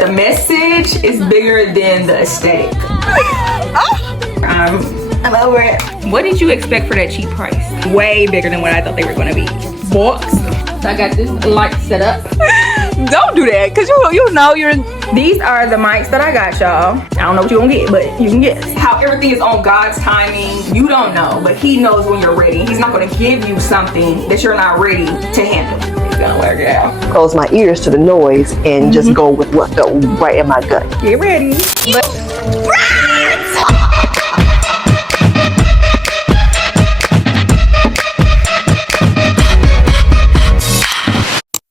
The message is bigger than the aesthetic. I'm over it. What did you expect for that cheap price? Way bigger than what I thought they were gonna be. Box. So I got this light set up. Don't do that, cause you know you're. These are the mics that I got, y'all. I don't know what you're gonna get, but you can guess. How everything is on God's timing, you don't know, but He knows when you're ready. He's not gonna give you something that you're not ready to handle. He's gonna work it out. Close my ears to the noise and just go with what go right in my gut. Get ready.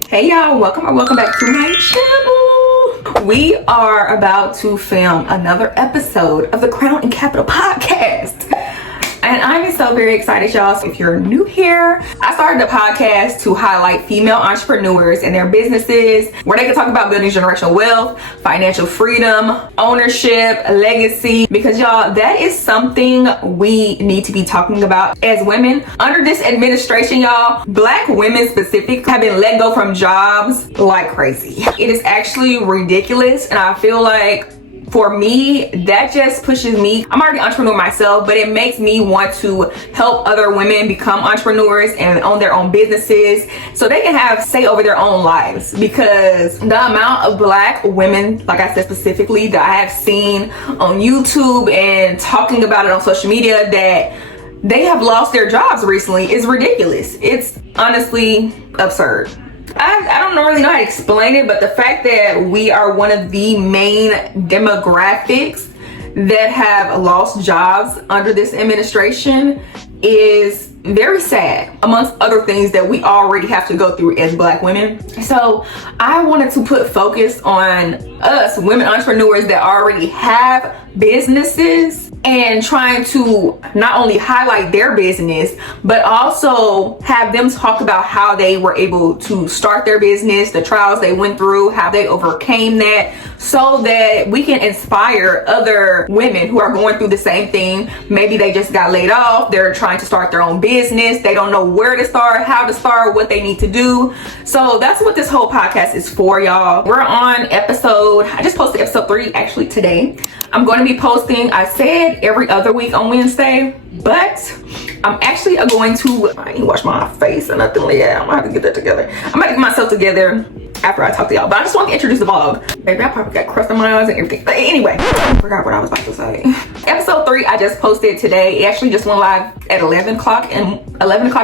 Hey y'all, welcome back to my channel. We are about to film another episode of the Crown and Capital podcast. And I'm so very excited, y'all. So if you're new here, I started the podcast to highlight female entrepreneurs and their businesses, where they can talk about building generational wealth, financial freedom, ownership, legacy, because y'all, that is something we need to be talking about as women. Under this administration, y'all, Black women specifically have been let go from jobs like crazy. It is actually ridiculous, and I feel like for me, that just pushes me. I'm already an entrepreneur myself, but it makes me want to help other women become entrepreneurs and own their own businesses so they can have say over their own lives. Because the amount of Black women, like I said specifically, that I have seen on YouTube and talking about it on social media that they have lost their jobs recently is ridiculous. It's honestly absurd. I don't really know how to explain it, but the fact that we are one of the main demographics that have lost jobs under this administration is very sad, amongst other things that we already have to go through as Black women. So I wanted to put focus on us women entrepreneurs that already have businesses and trying to not only highlight their business, but also have them talk about how they were able to start their business, the trials they went through, how they overcame that, so that we can inspire other women who are going through the same thing. Maybe they just got laid off, they're trying to start their own business, they don't know where to start, how to start, what they need to do. So that's what this whole podcast is for, y'all. We're on I just posted episode 3 actually today. I'm going to be posting, I said every other week on Wednesday, but I'm actually going to, I didn't wash my face or nothing like that. I'm gonna have to get that together. I'm gonna get myself together after I talk to y'all, but I just want to introduce the vlog. Baby, I probably got crust in my eyes and everything. But anyway, I forgot what I was about to say. Episode 3 I just posted today. It actually just went live at 11 o'clock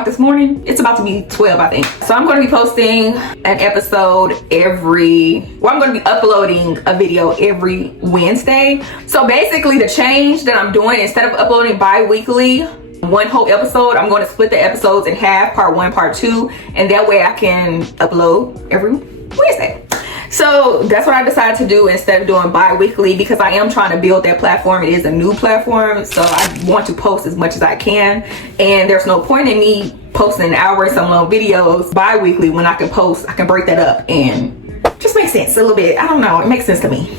this morning. It's about to be 12, I think. So I'm going to be posting an episode I'm going to be uploading a video every Wednesday. So basically the change that I'm doing, instead of uploading bi-weekly, one whole episode, I'm going to split the episodes in half, part 1, part 2, and that way I can upload every Wednesday. So that's what I decided to do instead of doing bi-weekly, because I am trying to build that platform. It is a new platform, so I want to post as much as I can, and there's no point in me posting an hour some long videos bi-weekly when I can break that up and just make sense a little bit. I don't know, it makes sense to me.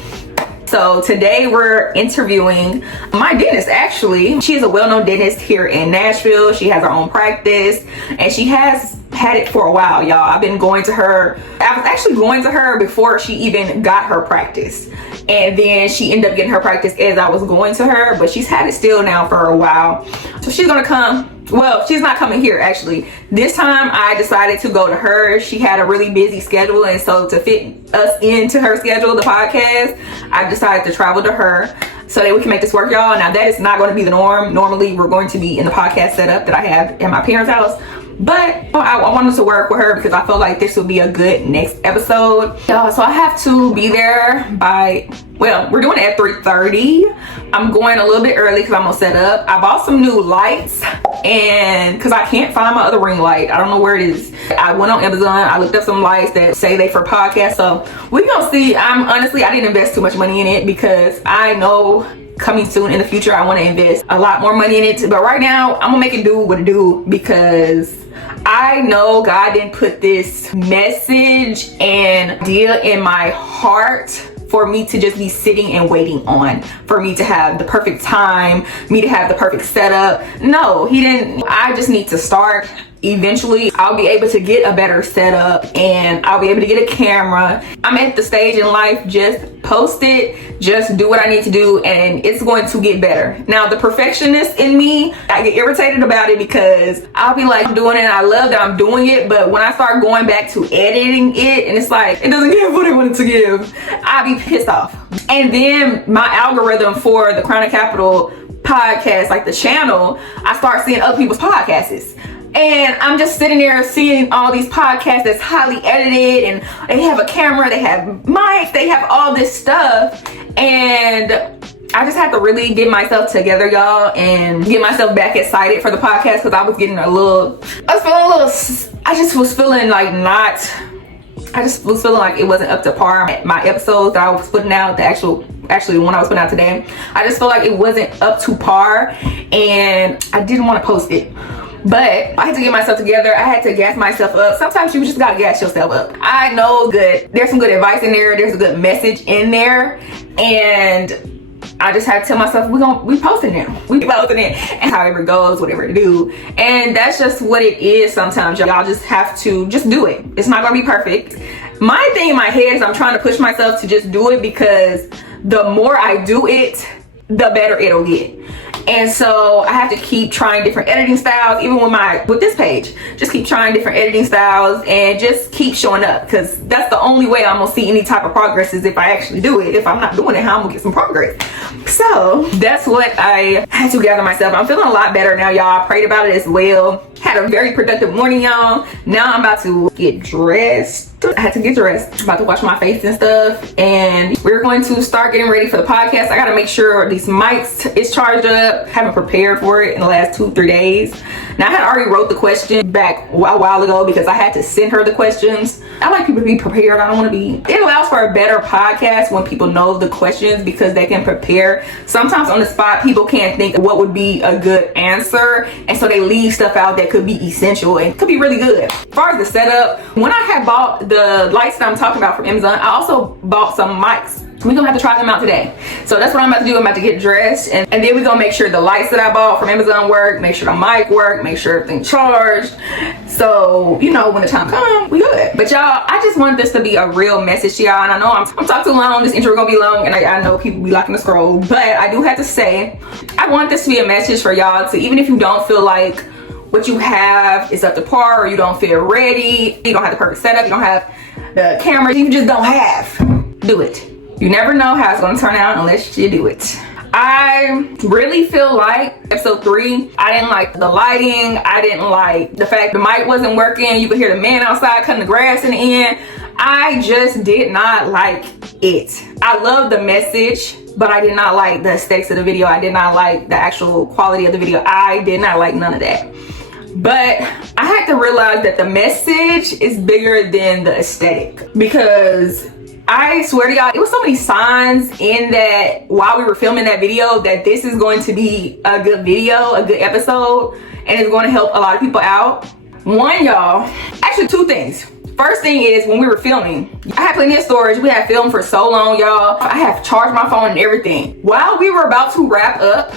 So today we're interviewing my dentist. Actually, she is a well-known dentist here in Nashville. She has her own practice and she has had it for a while, y'all. I've been going to her. I was actually going to her before she even got her practice, and then she ended up getting her practice as I was going to her, but she's had it still now for a while. So she's gonna come. Well, she's not coming here actually. This time I decided to go to her. She had a really busy schedule, and so to fit us into her schedule, the podcast, I decided to travel to her so that we can make this work, y'all. Now that is not going to be the norm. Normally we're going to be in the podcast setup that I have in my parents' house, but I wanted to work with her because I felt like this would be a good next episode, y'all. So I have to be there we're doing it at 3:30. I'm going a little bit early because I'm gonna set up. I bought some new lights, and because I can't find my other ring light, I don't know where it is. I went on Amazon, I looked up some lights that say they for podcasts, so we're gonna see. I didn't invest too much money in it because I know coming soon in the future I want to invest a lot more money in it, but right now I'm gonna make it do what it do, because I know God didn't put this message and idea in my heart for me to just be sitting and waiting on, for me to have the perfect time, me to have the perfect setup. No, he didn't. I just need to start eventually I'll be able to get a better setup and I'll be able to get a camera. I'm at the stage in life, just post it, just do what I need to do, and it's going to get better. Now, the perfectionist in me, I get irritated about it because I'll be like, I'm doing it and I love that I'm doing it, but when I start going back to editing it and it's like, it doesn't give what it wanted to give, I'll be pissed off. And then my algorithm for the Crown and Capital podcast, like the channel, I start seeing other people's podcasts. And I'm just sitting there seeing all these podcasts that's highly edited and they have a camera, they have mics, they have all this stuff. And I just have to really get myself together, y'all, and get myself back excited for the podcast, because I was feeling like it wasn't up to par. My episodes that I was putting out, actually one I was putting out today, I just felt like it wasn't up to par and I didn't want to post it. But I had to get myself together. I had to gas myself up. Sometimes you just gotta gas yourself up. I know there's some good advice in there. There's a good message in there. And I just had to tell myself, we posting it. We posting it. And however it goes, whatever to do. And that's just what it is sometimes. Y'all just have to just do it. It's not gonna be perfect. My thing in my head is I'm trying to push myself to just do it, because the more I do it, the better it'll get. And so I have to keep trying different editing styles, even with this page. Just keep trying different editing styles and just keep showing up, because that's the only way I'm gonna see any type of progress, is if I actually do it. If I'm not doing it, how I'm gonna get some progress? So that's what I had to gather myself. I'm feeling a lot better now, y'all. I prayed about it as well. Had a very productive morning, y'all. Now I'm about to get dressed. I had to get dressed. I'm about to wash my face and stuff, and we're going to start getting ready for the podcast. I gotta make sure these mics is charged up. Haven't prepared for it in the last 2-3 days. Now, I had already wrote the question back a while ago because I had to send her the questions. I like people to be prepared. I don't want to be. It allows for a better podcast when people know the questions, because they can prepare. Sometimes on the spot, people can't think of what would be a good answer, and so they leave stuff out that could be essential and could be really good. As far as the setup, when I had bought the lights that I'm talking about from Amazon, I also bought some mics. We're gonna have to try them out today. So that's what I'm about to do. I'm about to get dressed, and then we're gonna make sure the lights that I bought from Amazon work, make sure the mic work, make sure everything's charged. So, you know, when the time comes, we good. But y'all, I just want this to be a real message to y'all. And I know I'm talking too long. This intro gonna be long, and I know people be liking to scroll. But I do have to say, I want this to be a message for y'all to, even if you don't feel like what you have is up to par, or you don't feel ready, you don't have the perfect setup, you don't have the camera, you just don't have, do it. You never know how it's gonna turn out unless you do it. I really feel like episode 3, I didn't like the lighting. I didn't like the fact the mic wasn't working. You could hear the man outside cutting the grass in the end. I just did not like it. I love the message, but I did not like the aesthetics of the video. I did not like the actual quality of the video. I did not like none of that. But I had to realize that the message is bigger than the aesthetic, because I swear to y'all, it was so many signs in that while we were filming that video that this is going to be a good video, a good episode, and it's going to help a lot of people out. One, y'all, actually 2 things. First thing is, when we were filming, I had plenty of storage. We had filmed for so long, y'all. I have charged my phone and everything. While we were about to wrap up,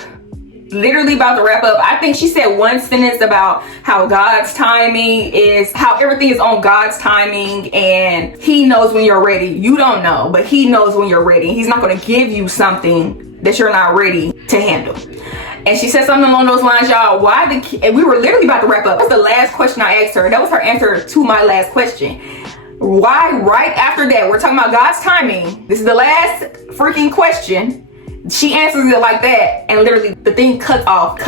literally about to wrap up, I think she said one sentence about how God's timing is, how everything is on God's timing, and he knows when you're ready. You don't know, but he knows when you're ready. He's not going to give you something that you're not ready to handle. And she said something along those lines, y'all. And we were literally about to wrap up. That was the last question I asked her. That was her answer to my last question. Why right after that, we're talking about God's timing, this is the last freaking question, she answers it like that, and literally the thing cuts off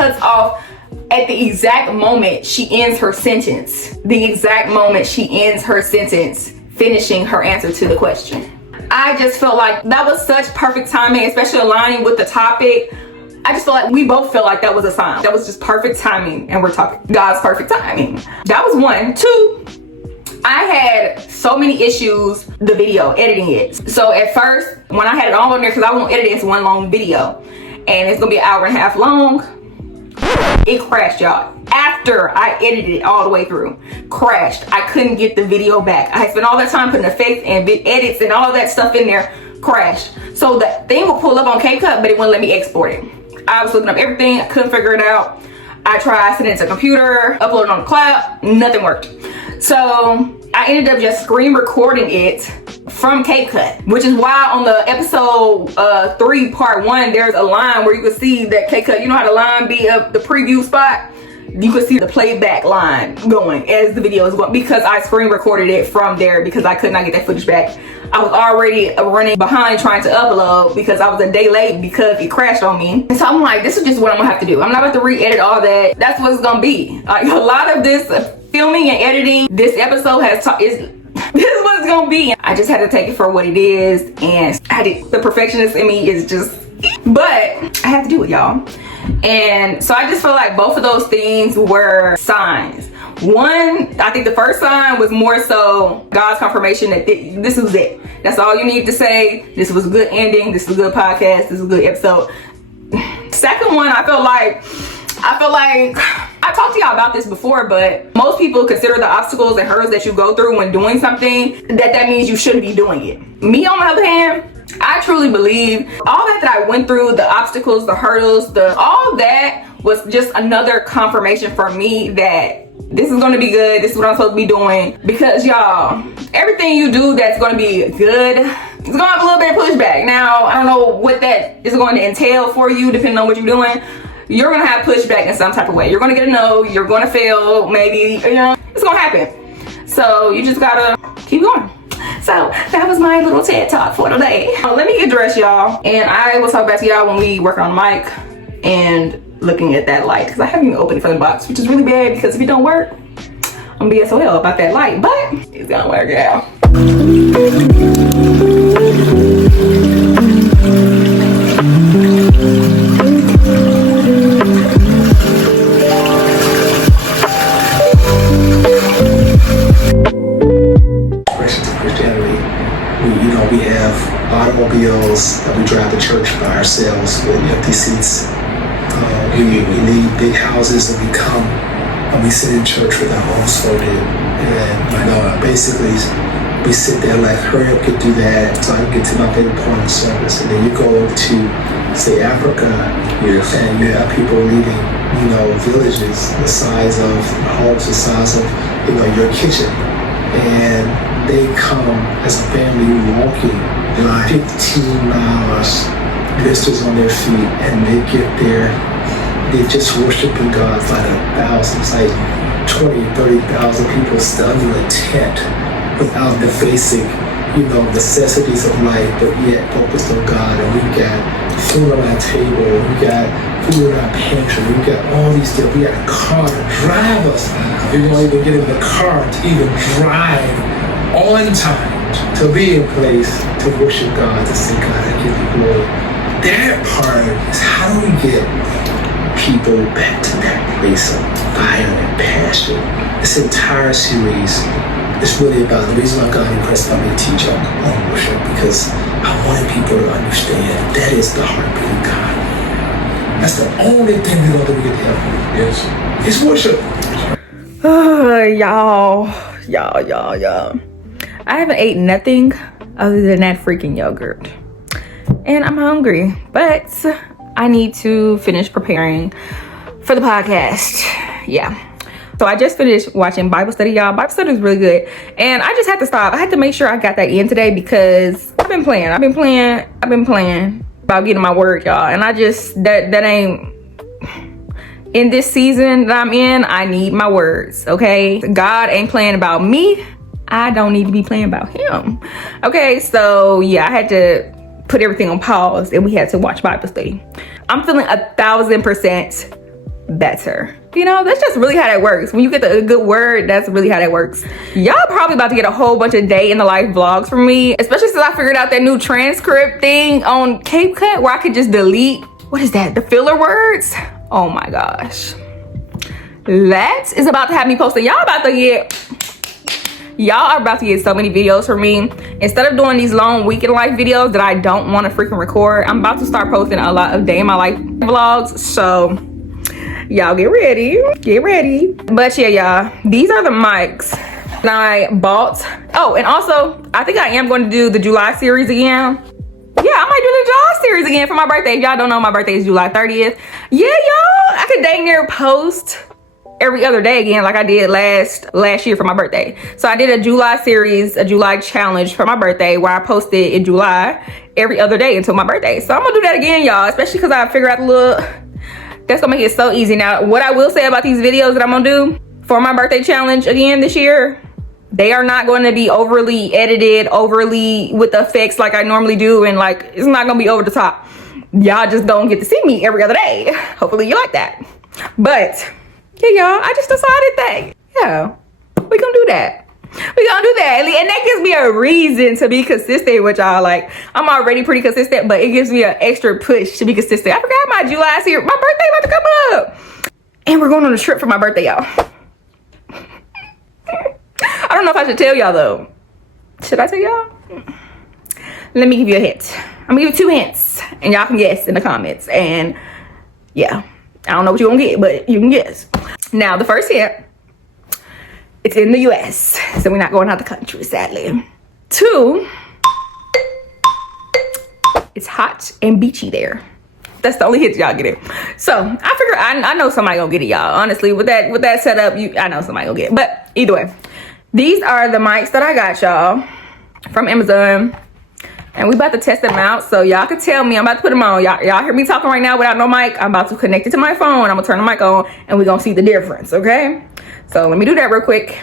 at the exact moment she ends her sentence. The exact moment she ends her sentence, finishing her answer to the question. I just felt like that was such perfect timing, especially aligning with the topic. I just feel like we both felt like that was a sign. That was just perfect timing, and we're talking God's perfect timing. That was 1. 2, I had so many issues the video, editing it. So at first, when I had it all on there, because I won't edit it, it's one long video, and it's gonna be an hour and a half long, it crashed, y'all. After I edited it all the way through, crashed. I couldn't get the video back. I spent all that time putting effects and edits and all of that stuff in there, crashed. So the thing will pull up on CapCut, but it wouldn't let me export it. I was looking up everything, I couldn't figure it out. I tried sending it to a computer, uploading on the cloud, nothing worked. So I ended up just screen recording it from CapCut, which is why on the episode 3 part 1, there's a line where you can see that CapCut, you know how the line be up the preview spot? You can see the playback line going as the video is going, because I screen recorded it from there because I could not get that footage back. I was already running behind trying to upload because I was a day late because it crashed on me. And so I'm like, this is just what I'm gonna have to do. I'm not about to re-edit all that. That's what it's gonna be. Like, a lot of this filming and editing, this episode this is what it's gonna be. I just had to take it for what it is, and the perfectionist in me is just, but I have to do it, y'all. And so I just feel like both of those things were signs. One, I think the first sign was more so God's confirmation that this was it. That's all you need to say. This was a good ending. This was a good podcast. This was a good episode. Second one, I feel like I talked to y'all about this before, but most people consider the obstacles and hurdles that you go through when doing something that means you shouldn't be doing it. Me, on the other hand, I truly believe all that I went through, the obstacles, the hurdles, all that was just another confirmation for me that this is going to be good. This is what I'm supposed to be doing. Because y'all, everything you do that's going to be good, it's going to have a little bit of pushback. Now, I don't know what that is going to entail for you, depending on what you're doing. You're going to have pushback in some type of way. You're going to get a no. You're going to fail. Maybe, it's going to happen. So you just got to keep going. So that was my little TED Talk for today. Let me get dressed, y'all. And I will talk back to y'all when we work on mic and looking at that light. Because I haven't even opened it from the box, which is really bad because if it don't work, I'm gonna be SOL about that light. But it's gonna work, y'all. We have automobiles that we drive to church by ourselves with empty seats. We leave big houses and we come and we sit in church with our homes folded. And basically we sit there like, hurry up, get through that so I can get to my favorite point of service. And then you go to, say, Africa, and you have people leaving, villages the size of homes, the size of, your kitchen. And they come as a family walking 15 miles, blisters on their feet, and they get there. They're just worshiping God by the thousands, like 20, 30,000 people standing in a tent without the basic, necessities of life, but yet focused on God. And we got food on our table, we got food in our pantry, we got all these things. We got a car to drive us. We won't even get in the car to even drive on time to be in place to worship God, to say, God, I give you glory. That part is how do we get people back to that place of fire and passion. This entire series is really about the reason why God impressed by me to teach on worship, because I wanted people to understand that is the heartbeat of God. That's the only thing we're going to do to get to heaven. Yes. It's worship. Y'all. I haven't ate nothing other than that freaking yogurt. And I'm hungry, but I need to finish preparing for the podcast. Yeah. So I just finished watching Bible study, y'all. Bible study is really good. And I just had to stop. I had to make sure I got that in today because I've been playing about getting my word, y'all. And I just, that ain't, in this season that I'm in, I need my words, okay? God ain't playing about me. I don't need to be playing about him. Okay, so yeah, I had to put everything on pause and we had to watch Bible study. I'm feeling 1,000% better. That's just really how that works. When you get a good word, that's really how that works. Y'all probably about to get a whole bunch of day in the life vlogs from me, especially since I figured out that new transcript thing on CapCut where I could just delete, what is that? The filler words? Oh my gosh. That is about to have me posting. Y'all are about to get so many videos from me. Instead of doing these long week in life videos that I don't want to freaking record, I'm about to start posting a lot of day in my life vlogs. So y'all get ready. But yeah, y'all, these are the mics that I bought. Oh, and also I think I am going to do the July series again. Yeah, I might might do the July series again for my birthday. If y'all don't know, my birthday is July 30th. Yeah, y'all, I could dang near post every other day again like I did last year for my birthday. So I did a July series, a July challenge for my birthday where I posted in July every other day until my birthday. So I'm gonna do that again, y'all, especially because I figured out the little, that's gonna make it so easy. Now, what I will say about these videos that I'm gonna do for my birthday challenge again this year, they are not going to be overly edited, overly with the effects like I normally do, and like it's not gonna be over the top. Y'all just don't get to see me every other day. Hopefully you like that. But yeah, y'all, I just decided that, yeah, we gonna do that. We gonna do that. And that gives me a reason to be consistent with y'all. Like, I'm already pretty consistent, but it gives me an extra push to be consistent. I forgot my July's here. My birthday about to come up. And we're going on a trip for my birthday, y'all. I don't know if I should tell y'all, though. Should I tell y'all? Let me give you a hint. I'm gonna give you 2 hints, and y'all can guess in the comments. And yeah, I don't know what you're gonna get, but you can guess. Now, the first hint, it's in the US, so we're not going out the country, sadly. 2, it's hot and beachy there. That's the only hint y'all get it. So I figure I know somebody gonna get it, y'all. Honestly, with that setup, I know somebody gonna get it. But either way, these are the mics that I got, y'all, from Amazon. And we about to test them out, so y'all can tell me. I'm about to put them on. Y'all hear me talking right now without no mic. I'm about to connect it to my phone. I'm gonna turn the mic on, and we're gonna see the difference, okay? So let me do that real quick.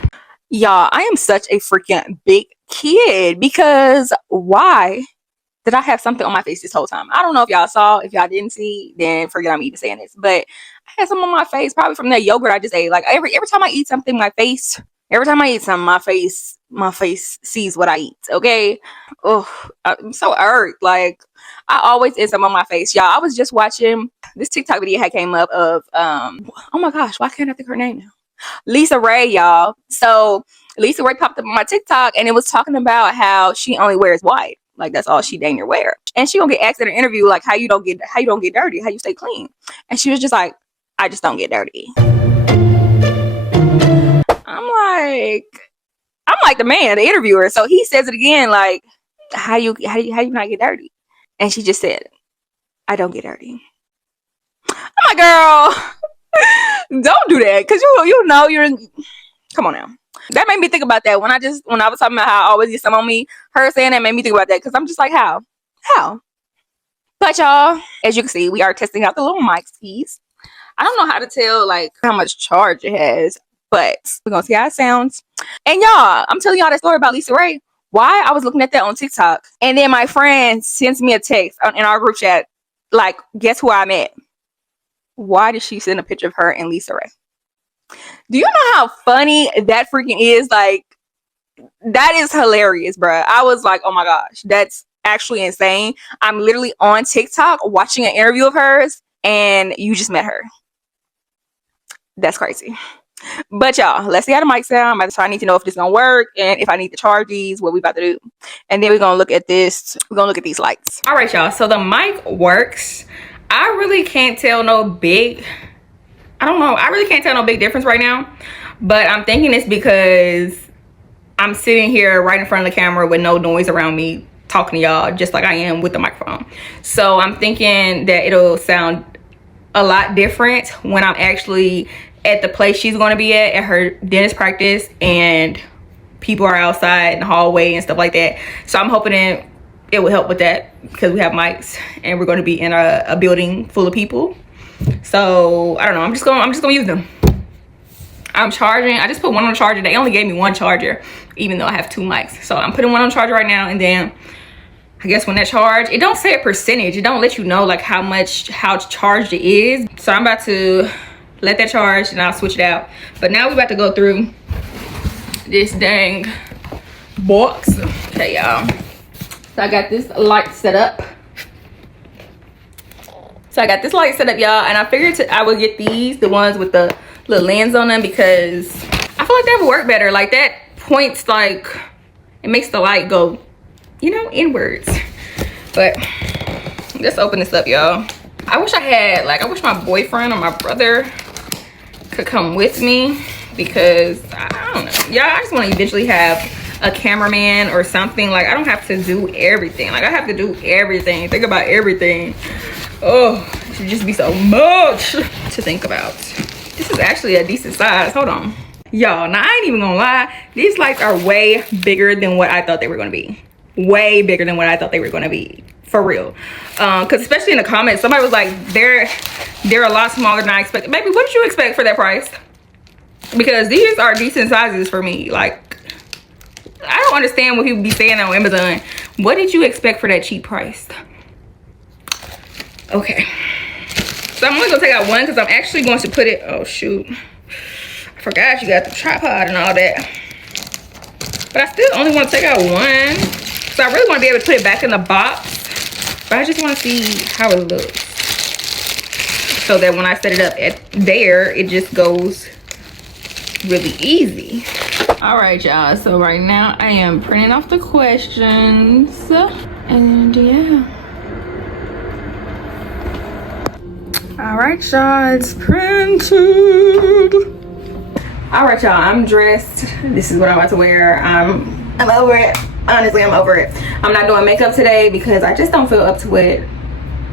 Y'all, I am such a freaking big kid, because why did I have something on my face this whole time? I don't know if y'all saw. If y'all didn't see, then forget I'm even saying this. But I had something on my face, probably from that yogurt I just ate. Like every time I eat something, every time I eat something, my face sees what I eat, okay? Oh, I'm so irked. Like, I always eat something on my face. Y'all, I was just watching this TikTok video that came up of, oh my gosh, why can't I think her name now? Lisa Ray, y'all. So Lisa Ray popped up on my TikTok, and it was talking about how she only wears white. Like, that's all she dang near wear. And she gonna get asked in an interview, like, how you don't get dirty, how you stay clean. And she was just like, I just don't get dirty. I'm like the man, the interviewer. So he says it again, like, how you not get dirty? And she just said, I don't get dirty. I'm like, girl, don't do that, because you know you're in. Come on now. That made me think about that when I was talking about how I always get some on me. Her saying that made me think about that, because I'm just like, how? But y'all, as you can see, we are testing out the little mics keys. I don't know how to tell like how much charge it has, but we're gonna see how it sounds. And y'all, I'm telling y'all that story about Lisa Ray. Why I was looking at that on TikTok, and then my friend sends me a text in our group chat, like, guess who I met? Why did she send a picture of her and Lisa Ray? Do you know how funny that freaking is? Like, that is hilarious, bruh. I was like, oh my gosh, that's actually insane. I'm literally on TikTok watching an interview of hers, and you just met her. That's crazy. But y'all, let's see how the mic sound. So I need to know if this gonna work, and if I need to charge these, what we about to do. And then we're gonna look at this. We're gonna look at these lights. All right, y'all, so the mic works. I really can't tell no big, I don't know, I really can't tell no big difference right now. But I'm thinking it's because I'm sitting here right in front of the camera with no noise around me talking to y'all, just like I am with the microphone. So I'm thinking that it'll sound a lot different when I'm actually at the place she's going to be at her dentist practice, and people are outside in the hallway and stuff like that. So I'm hoping it will help with that, because we have mics and we're going to be in a building full of people. So I don't know, I'm just gonna use them. I'm charging. I just put one on the charger. They only gave me one charger, even though I have 2 mics. So I'm putting one on the charger right now, and then I guess when that charge, it don't say a percentage. It don't let you know like how charged it is. So I'm about to let that charge, and I'll switch it out. But now we're about to go through this dang box. Okay, y'all. So I got this light set up. Y'all, and I figured I would get these, the ones with the little lens on them, because I feel like that would work better. Like, that points, like, it makes the light go, you know, inwards. But let's open this up, y'all. I wish my boyfriend or my brother could come with me, because I don't know, y'all, I just want to eventually have a cameraman or something. Like, I don't have to do everything. Like, I have to do everything, think about everything. Oh, it should just be so much to think about. This is actually a decent size. Hold on, y'all. Now, I ain't even gonna lie, these lights are way bigger than what I thought they were gonna be. Way bigger than what I thought they were gonna be, for real. Because especially in the comments, somebody was like, they're a lot smaller than I expected. Baby, what did you expect for that price? Because these are decent sizes for me. Like, I don't understand what people be saying on Amazon. What did you expect for that cheap price? Okay, so I'm only gonna take out one because I'm actually going to put it, oh shoot, I forgot you got the tripod and all that, but I still only want to take out one. So I really want to be able to put it back in the box, but I just want to see how it looks, so that when I set it up at there, it just goes really easy. All right, y'all, so right now I am printing off the questions, and yeah. All right, y'all, it's printed. All right, y'all, I'm dressed. This is what I'm about to wear. I'm over it. Honestly, I'm over it. I'm not doing makeup today because I just don't feel up to it.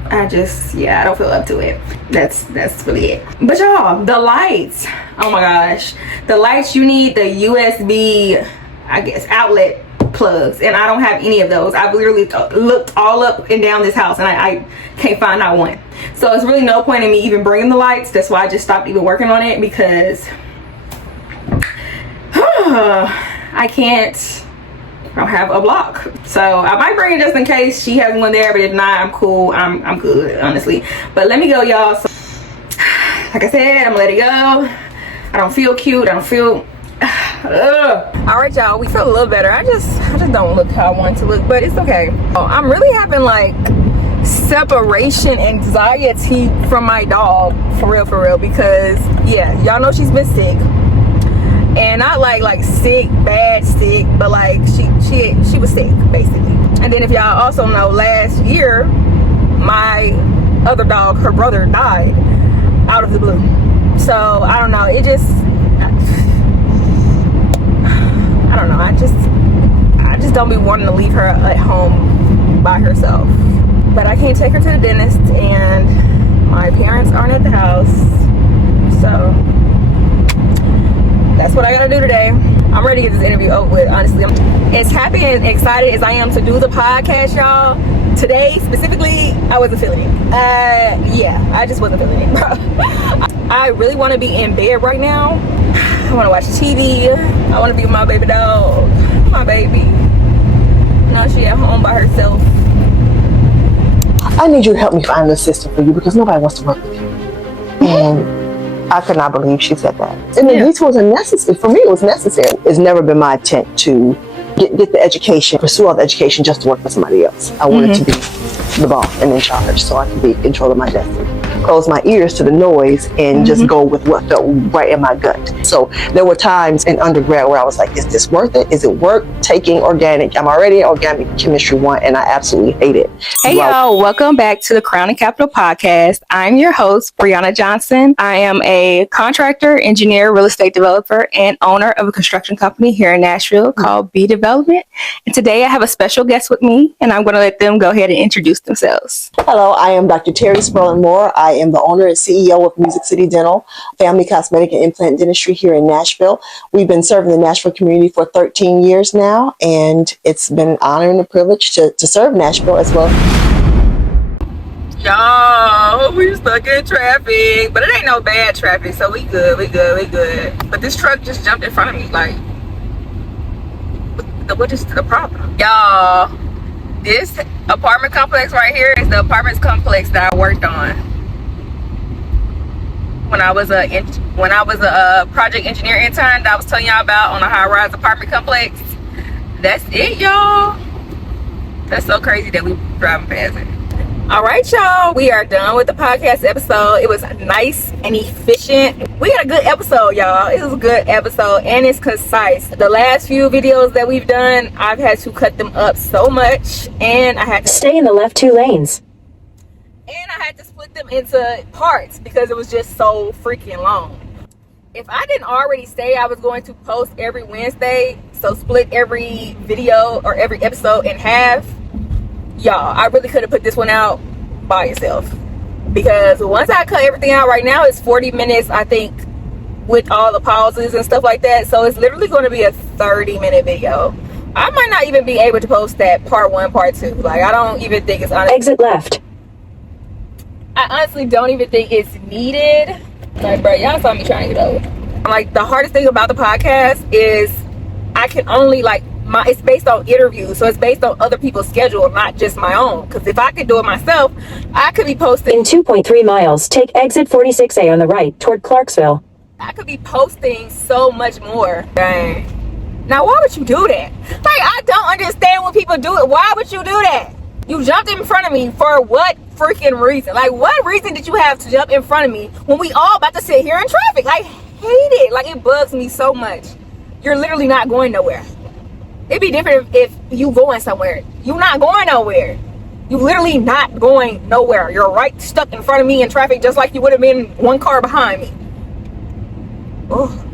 I don't feel up to it. That's really it. But y'all, the lights, oh my gosh, the lights, you need the USB, I guess, outlet plugs, and I don't have any of those. I've literally looked all up and down this house and I can't find not one. So it's really no point in me even bringing the lights. That's why I just stopped even working on it, because I don't have a block. So I might bring it just in case she has one there, but if not, I'm cool. I'm good, honestly. But let me go, y'all. So, like I said, I'm gonna let it go. I don't feel cute. I don't feel all right, y'all, we feel a little better. I just don't look how I want to look, but it's okay. I'm really having like separation anxiety from my dog, for real, because yeah, y'all know she's been sick, and not like sick, bad sick, but like she was sick basically. And then if y'all also know, last year my other dog, her brother, died out of the blue. So I don't know, it just, I don't know, I just don't be wanting to leave her at home by herself. But I can't take her to the dentist, and my parents aren't at the house, so that's what I gotta do today. I'm ready to get this interview over with, honestly. As happy and excited as I am to do the podcast, y'all, today specifically, I wasn't feeling it. Yeah, I just wasn't feeling it, bro. I really want to be in bed right now. I want to watch TV. I want to be with my baby dog, my baby. Now she at home by herself. I need you to help me find an assistant for you because nobody wants to work with you. And I could not believe she said that. And the detour wasn't necessary. For me, it was necessary. It's never been my intent to get the education, pursue all the education just to work for somebody else. I wanted to be the boss and in charge, so I could be in control of my destiny. Close my ears to the noise and just go with what felt right in my gut. So there were times in undergrad where I was like, is this worth it? Is it worth taking organic? I'm already in organic chemistry 1 and I absolutely hate it. Hey y'all, welcome back to the Crown and Capital podcast. I'm your host, Brianna Johnson. I am a contractor, engineer, real estate developer, and owner of a construction company here in Nashville called B Development. And today I have a special guest with me, and I'm going to let them go ahead and introduce themselves. Hello, I am Dr. Terry Sperling Moore. I am the owner and CEO of Music City Dental, family cosmetic and implant dentistry here in Nashville. We've been serving the Nashville community for 13 years now, and it's been an honor and a privilege to serve Nashville as well. Y'all, we stuck in traffic, but it ain't no bad traffic, so we good. But this truck just jumped in front of me, like, what is the problem? Y'all, this apartment complex right here is the apartment complex that I worked on when I was a project engineer intern that I was telling y'all about on a high-rise apartment complex. That's it, y'all. That's so crazy that we driving past it. All right, y'all, we are done with the podcast episode. It was nice and efficient. We got a good episode, y'all. It was a good episode and it's concise. The last few videos that we've done, I've had to cut them up so much, and I had to stay in the left 2 lanes. And I had to split them into parts because it was just so freaking long. if I didn't already say I was going to post every Wednesday, so split every video or every episode in half, y'all, I really could have put this one out by itself. Because once I cut everything out, right now it's 40 minutes, I think, with all the pauses and stuff like that. So it's literally going to be a 30-minute video. I might not even be able to post that part 1, part 2. Like, I don't even think it's honest. Exit left. I honestly don't even think it's needed. Like, bro, y'all saw me trying to get over. Like, the hardest thing about the podcast is I can only, like, it's based on interviews. So it's based on other people's schedule, not just my own. Because if I could do it myself, I could be posting. In 2.3 miles, take exit 46A on the right toward Clarksville. I could be posting so much more. Dang. Now, why would you do that? Like, I don't understand when people do it. Why would you do that? You jumped in front of me for what freaking reason? Like, what reason did you have to jump in front of me when we all about to sit here in traffic? I hate it. Like, it bugs me so much. You're literally not going nowhere. It'd be different if you going somewhere. You're not going nowhere. You literally not going nowhere. You're right stuck in front of me in traffic just like you would have been one car behind me. Oh.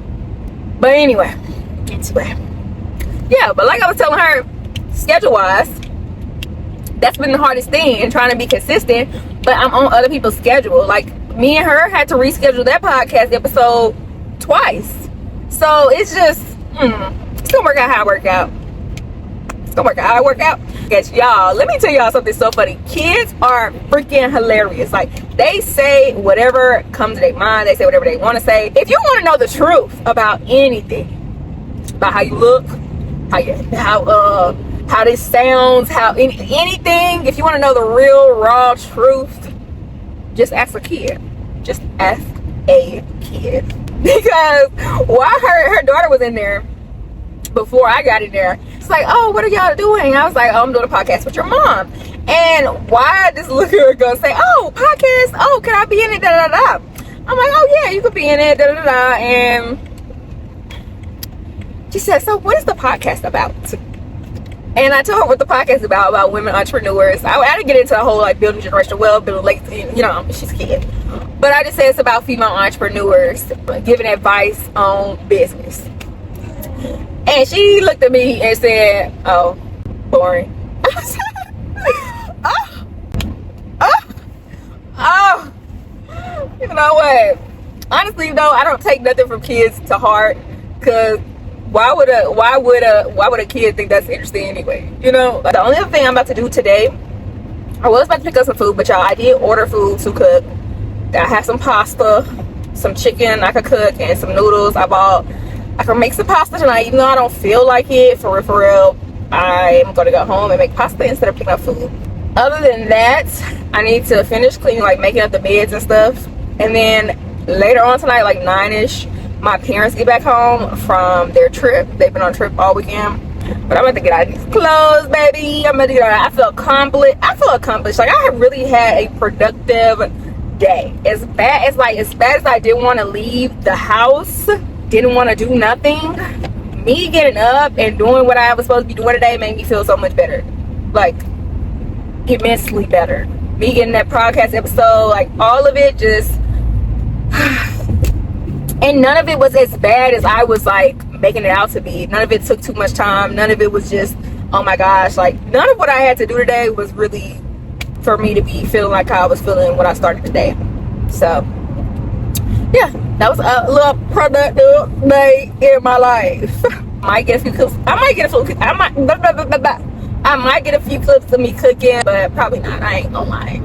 But anyway, yeah, but like I was telling her, schedule-wise, that's been the hardest thing in trying to be consistent, but I'm on other people's schedule. Like, me and her had to reschedule that podcast episode twice. So it's just, it's gonna work out how it work out. It's gonna work out how it work out. Guess y'all, let me tell y'all something so funny. Kids are freaking hilarious. Like, they say whatever comes to their mind. They say whatever they want to say. If you want to know the truth about anything, about how you look, how this sounds, anything, if you want to know the real raw truth, just ask a kid. Just ask a kid. Because while her daughter was in there, before I got in there, it's like, oh, what are y'all doing? I was like, oh, I'm doing a podcast with your mom. And why this little girl gonna say, oh, podcast, oh, can I be in it, da da da. I'm like, oh yeah, you could be in it, da da da. And she said, so what is the podcast about? And I told her what the podcast is about women entrepreneurs. I didn't get into the whole like building generational wealth, building legacy, you know, she's a kid. But I just said it's about female entrepreneurs giving advice on business. And she looked at me and said, oh, boring. You know what? Honestly, though, I don't take nothing from kids to heart, because why would a kid think that's interesting anyway? You know, the only other thing I'm about to do today, I was about to pick up some food, but y'all, I did order food to cook. I have some pasta, some chicken I could cook, and some noodles. I can make some pasta tonight, even though I don't feel like it. For real, I am gonna go home and make pasta instead of picking up food. Other than that, I need to finish cleaning, like making up the beds and stuff. And then later on tonight, like 9-ish, my parents get back home from their trip. They've been on a trip all weekend. But I'm about to get out of these clothes, baby. I'm about to get out. I feel accomplished. Like, I have really had a productive day. As bad as I didn't want to leave the house, didn't want to do nothing, me getting up and doing what I was supposed to be doing today made me feel so much better. Like, immensely better. Me getting that podcast episode, like, all of it just and none of it was as bad as I was like making it out to be. None of it took too much time. None of it was just, oh my gosh, like, none of what I had to do today was really for me to be feeling like how I was feeling when I started the day. So yeah, that was a little productive day in my life. I might get a few clips of me cooking, but probably not. I ain't gonna lie.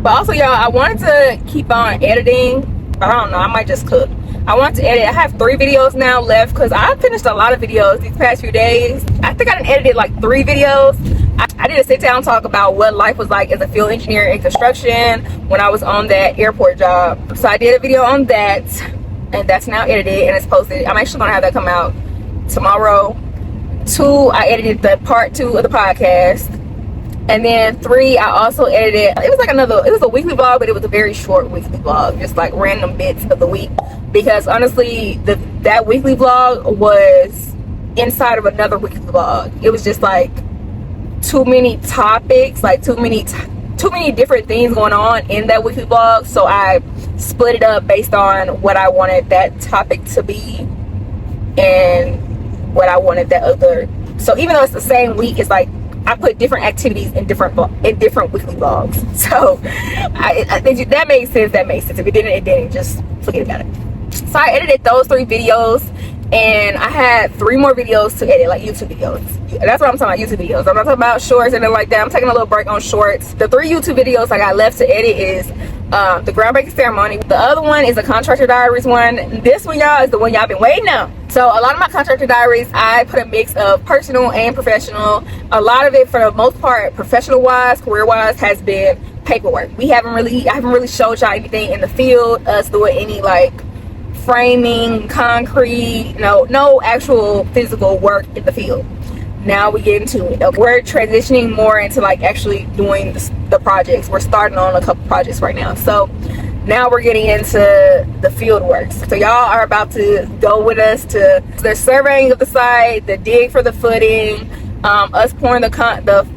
But also, y'all, I wanted to keep on editing, but I don't know, I might just cook. I want to edit. I have 3 videos now left, because I finished a lot of videos these past few days. I think I done edited like 3 videos. I did a sit down talk about what life was like as a field engineer in construction when I was on that airport job. So I did a video on that, and that's now edited and it's posted. I'm actually gonna have that come out tomorrow. 2, I edited the part 2 of the podcast. And then 3, I also edited, it was a weekly vlog, but it was a very short weekly vlog, just like random bits of the week. Because honestly, that weekly vlog was inside of another weekly vlog. It was just like too many topics, like too many different things going on in that weekly vlog. So I split it up based on what I wanted that topic to be and what I wanted that other. So even though it's the same week, it's like I put different activities in different weekly vlogs. So that made sense. That made sense. If it didn't, just forget about it. So I edited those 3 videos, and I had 3 more videos to edit, like YouTube videos. That's what I'm talking about, YouTube videos. I'm not talking about shorts and anything like that. I'm taking a little break on shorts. The 3 YouTube videos I got left to edit is the groundbreaking ceremony. The other one is a contractor diaries one. This one, y'all, is the one y'all been waiting on. So a lot of my contractor diaries, I put a mix of personal and professional. A lot of it, for the most part, professional wise, career wise, has been paperwork. I haven't really showed y'all anything in the field, us doing any like framing, concrete, no actual physical work in the field. Now we get into it. We're transitioning more into like actually doing the projects. We're starting on a couple projects right now. So now we're getting into the field works. So y'all are about to go with us to the surveying of the site, the dig for the footing, us pouring the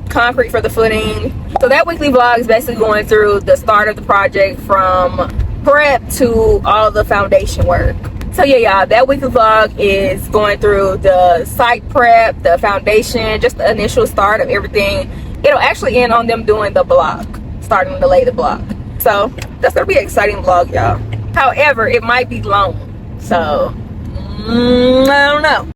concrete for the footing. So that weekly vlog is basically going through the start of the project from prep to all the foundation work. So yeah, y'all, that weekly vlog is going through the site prep, the foundation, just the initial start of everything. It'll actually end on them doing the block, starting to lay the block. So that's gonna be an exciting vlog, y'all. However, it might be long, so I don't know.